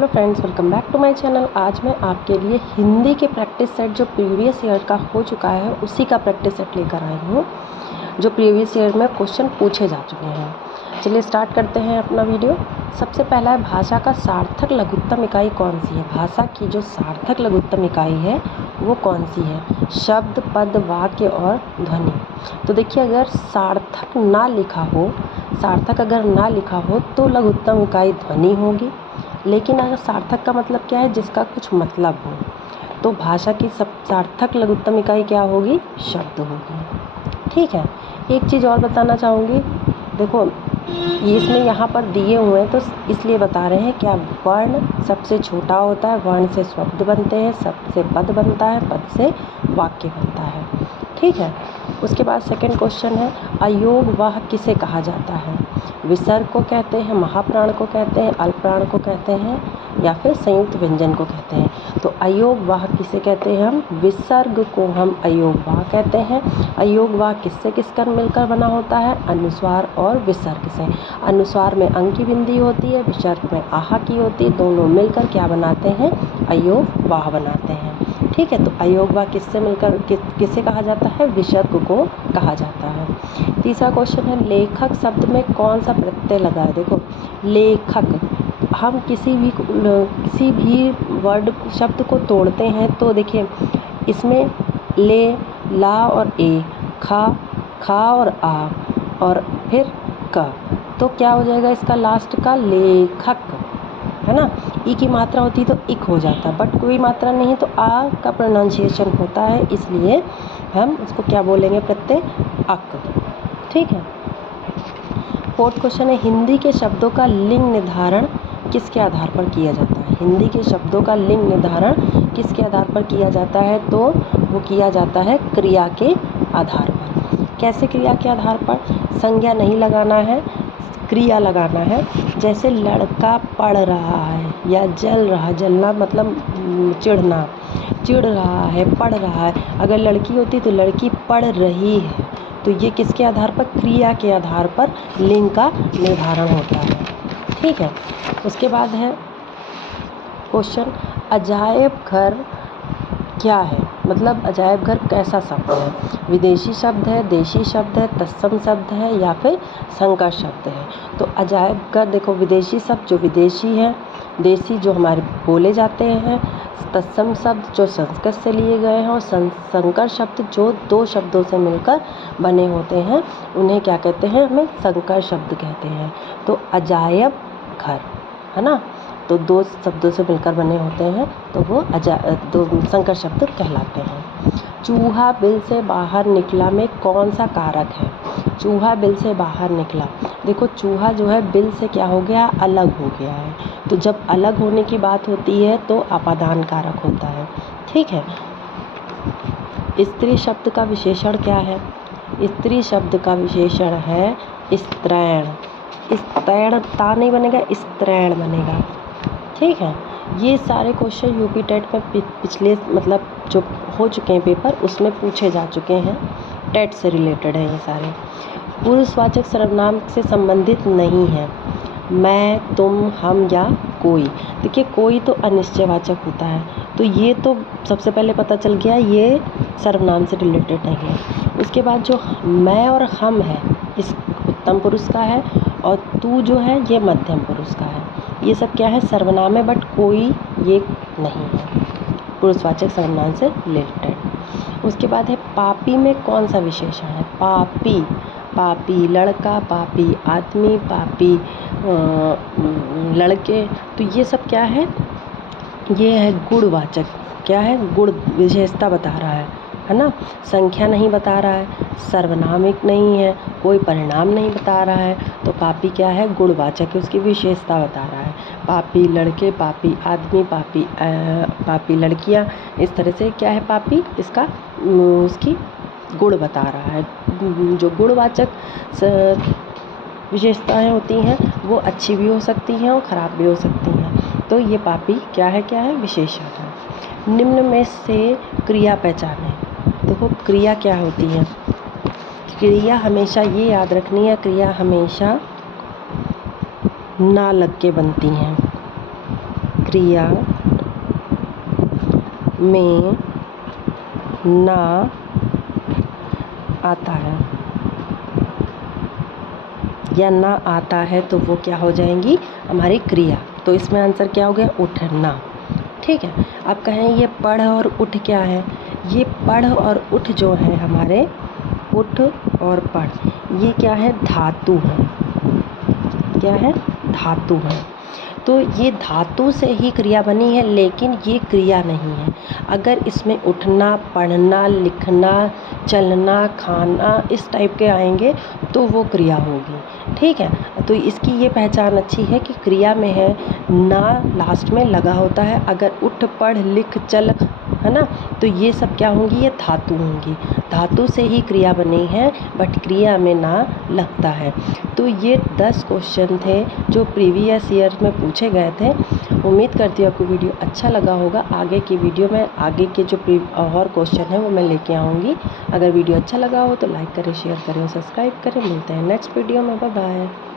Hello friends, welcome back to my channel. आज मैं आपके लिए हिंदी के प्रैक्टिस सेट जो प्रीवियस ईयर का हो चुका है उसी का प्रैक्टिस सेट लेकर आई हूँ, जो प्रीवियस ईयर में क्वेश्चन पूछे जा चुके हैं। चलिए स्टार्ट करते हैं अपना वीडियो। सबसे पहला है, भाषा का सार्थक लघुत्तम इकाई कौन सी है? भाषा की जो सार्थक लघुत्तम इकाई है वो कौन सी है? शब्द, पद, वाक्य और ध्वनि। तो देखिए, अगर सार्थक ना लिखा हो, सार्थक अगर ना लिखा हो तो लघुत्तम इकाई ध्वनि होगी। लेकिन अगर सार्थक का मतलब क्या है? जिसका कुछ मतलब हो। तो भाषा की सब सार्थक लघुत्तम इकाई क्या होगी? शब्द होगी। ठीक है। एक चीज़ और बताना चाहूँगी, देखो ये इसमें यहाँ पर दिए हुए हैं तो इसलिए बता रहे हैं, क्या वर्ण सबसे छोटा होता है, वर्ण से शब्द बनते हैं, शब्द से पद बनता है, पद से वाक्य बनता है। ठीक है। उसके बाद सेकंड क्वेश्चन है, अयोग वाह किसे कहा जाता है? विसर्ग को कहते हैं, महाप्राण को कहते हैं, अल्पप्राण को कहते हैं, या फिर संयुक्त व्यंजन को कहते हैं। तो अयोग वाह किसे कहते हैं? हम विसर्ग को हम अयोग वाह कहते हैं। अयोग वाह किससे किसकर मिलकर बना होता है? अनुस्वार और विसर्ग से। अनुस्वार में अंग की बिंदी होती है, विसर्ग में आहा की होती है, दोनों मिलकर क्या बनाते हैं? अयोग वाह बनाते हैं। ठीक है। तो अयोग वाह किससे मिलकर किसे कहा जाता है? विसर्ग को कहा जाता है। तीसरा क्वेश्चन है, लेखक शब्द में कौन सा प्रत्यय लगा है? देखो, लेखक, हम किसी भी वर्ड शब्द को तोड़ते हैं तो देखिए इसमें ले, ला और ए, खा, खा और आ, और फिर क, तो क्या हो जाएगा इसका लास्ट का? लेखक, है ना। ई की मात्रा होती तो इक हो जाता, बट कोई मात्रा नहीं तो आ का प्रोनाउंसिएशन होता है, इसलिए हम उसको क्या बोलेंगे? प्रत्यय अक। ठीक है। फोर्थ क्वेश्चन है, हिंदी के शब्दों का लिंग निर्धारण किसके आधार पर किया जाता है? हिंदी के शब्दों का लिंग निर्धारण किसके आधार पर किया जाता है? तो वो किया जाता है क्रिया के आधार पर। कैसे क्रिया के आधार पर? संज्ञा नहीं लगाना है, क्रिया लगाना है। जैसे लड़का पढ़ रहा है, या जल रहा, जलना मतलब चिढ़ना, चिढ़ रहा है, पढ़ रहा है। अगर लड़की होती तो लड़की पढ़ रही है, तो ये किसके आधार पर? क्रिया के आधार पर लिंग का निर्धारण होता है। ठीक है। उसके बाद है क्वेश्चन, अजायब घर क्या है? मतलब अजायब घर कैसा शब्द है? विदेशी शब्द है, देशी शब्द है, तत्सम शब्द है, या फिर संकर शब्द है? तो अजायब घर, देखो विदेशी शब्द जो विदेशी है, देशी जो हमारे बोले जाते हैं, तत्सम शब्द जो संस्कृत से लिए गए हैं, और संकर शब्द जो दो शब्दों से मिलकर बने होते हैं, उन्हें क्या कहते हैं? हमें संकर शब्द कहते हैं। तो अजायब घर, है ना, तो दो शब्दों से मिलकर बने होते हैं, तो वो दो संकर शब्द कहलाते हैं। चूहा बिल से बाहर निकला में कौन सा कारक है? चूहा बिल से बाहर निकला, देखो चूहा जो है बिल से क्या हो गया? अलग हो गया है। तो जब अलग होने की बात होती है तो अपादान कारक होता है। ठीक है। स्त्री शब्द का विशेषण क्या है? स्त्री शब्द का विशेषण है स्त्रैण। स्त्रैण ता नहीं बनेगा, स्त्रैण बनेगा। ठीक है। ये सारे क्वेश्चन यूपी टेट में पिछले मतलब जो हो चुके हैं पेपर, उसमें पूछे जा चुके हैं। टेट से रिलेटेड है ये सारे। पुरुषवाचक सर्वनाम से संबंधित नहीं है। मैं, तुम, हम या कोई। देखिए कोई तो अनिश्चयवाचक होता है, तो ये तो सबसे पहले पता चल गया ये सर्वनाम से रिलेटेड नहीं है। उसके बाद जो मैं और हम है, इस उत्तम पुरुष का है, और तू जो है ये मध्यम पुरुष का है। ये सब क्या है? सर्वनाम है, बट कोई ये नहीं है पुरुषवाचक सर्वनाम से रिलेटेड। उसके बाद है, पापी में कौन सा विशेषण है? पापी, पापी लड़का, पापी आदमी, पापी लड़के, तो ये सब क्या है? ये है गुणवाचक। क्या है? गुण विशेषता बता रहा है ना। संख्या नहीं बता रहा है, सर्वनामिक नहीं है, कोई परिणाम नहीं बता रहा है, तो पापी क्या है? गुणवाचक है, उसकी विशेषता बता रहा है। पापी लड़के, पापी आदमी, पापी लड़कियां, इस तरह से क्या है? पापी इसका उसकी गुण बता रहा है। जो गुणवाचक विशेषताएं होती हैं वो अच्छी भी हो सकती हैं और ख़राब भी हो सकती हैं। तो ये पापी क्या है? क्या है? विशेषण है। निम्न में से क्रिया पहचानें। देखो क्रिया क्या होती है? क्रिया हमेशा ये याद रखनी है, क्रिया हमेशा ना लग के बनती हैं। क्रिया में ना आता है या ना आता है तो वो क्या हो जाएंगी, हमारी क्रिया। तो इसमें आंसर क्या हो गया, उठना। ठीक है, अब कहें ये पढ़ और उठ क्या है, ये पढ़ और उठ जो है हमारे, उठ और पढ़ ये क्या है, धातु है। क्या है, धातु है। तो ये धातु से ही क्रिया बनी है, लेकिन ये क्रिया नहीं है। अगर इसमें उठना, पढ़ना, लिखना, चलना, खाना इस टाइप के आएंगे तो वो क्रिया होगी। ठीक है, तो इसकी ये पहचान अच्छी है कि क्रिया में है ना लास्ट में लगा होता है। अगर उठ, पढ़, लिख, चल, है ना, तो ये सब क्या होंगी, ये धातु होंगी। धातु से ही क्रिया बनी है, बट क्रिया में ना लगता है। तो ये 10 क्वेश्चन थे जो प्रीवियस ईयर में पूछे गए थे। उम्मीद करती हूँ आपको वीडियो अच्छा लगा होगा। आगे की वीडियो में आगे के जो और क्वेश्चन है वो मैं लेके आऊँगी। अगर वीडियो अच्छा लगा हो तो लाइक करें, शेयर करें, सब्सक्राइब करें। मिलते हैं नेक्स्ट वीडियो में। Bye bye.